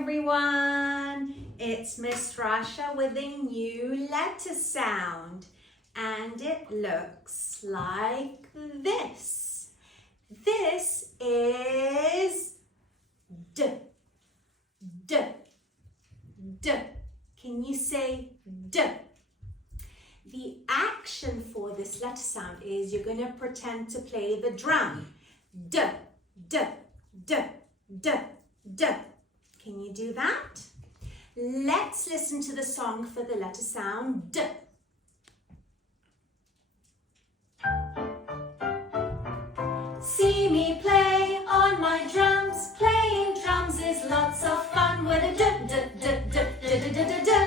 everyone, it's Miss Rasha with a new letter sound and it looks like this. This is D, D, D. Can you say D? The action for this letter sound is you're going to pretend to play the drum. D, D, D, D, D. Can you do that? Let's listen to the song for the letter sound D. See me play on my drums. Playing drums is lots of fun with a D, D, D, D, D, D, D, D, D.